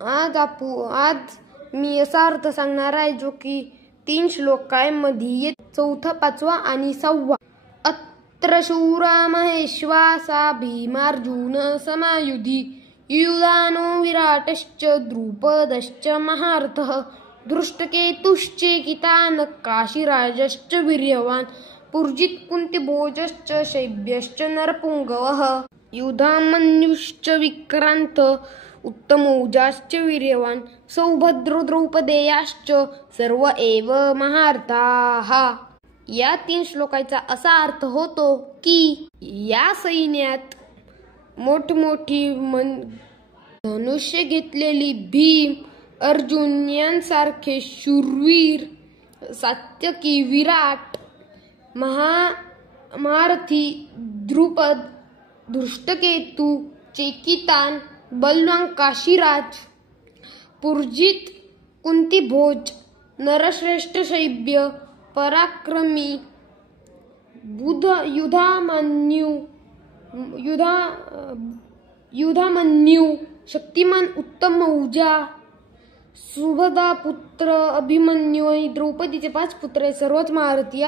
आज मी असा अर्थ सांगणार आहे जो की 3 श्लोकांमध्ये चौथा, 5वा आणि 6वा. अत्र शूरा महेश्वासा भीमार्जुन समायुधी युधानो विराटश्च द्रुपदश्च महारथः धृष्टकेतुश्चेकितानः काशीराजश्च वीर्यवान् पुर्जित कुन्तिभोजश्च शैब्यश्च नरपुङ्गवः युधामन्युश्च विक्रान्त उत्तमौजाश्च वीर्यवान् सौभद्रो द्रौपदेयाश्च सर्व एव महारथाः. या 3 श्लोकाचा असा अर्थ होतो की या सैन्यात मोठमोठी धनुष्य घेतलेली भीम, अर्जुन यांसारखे शूरवीर, सात्यकी, विराट, महारथी द्रुपद, धृष्टकेतू, चेकितान, बलवान काशीराज, पुर्जित, कुंतीभोज, नरश्रेष्ठ शैब्य, पराक्रमी, युधामन्यू, शक्तिमान उत्तमौजा, सुभदा पुत्र अभिमन्यू आणि द्रौपदीचे 5 पुत्र सर्वच महारथी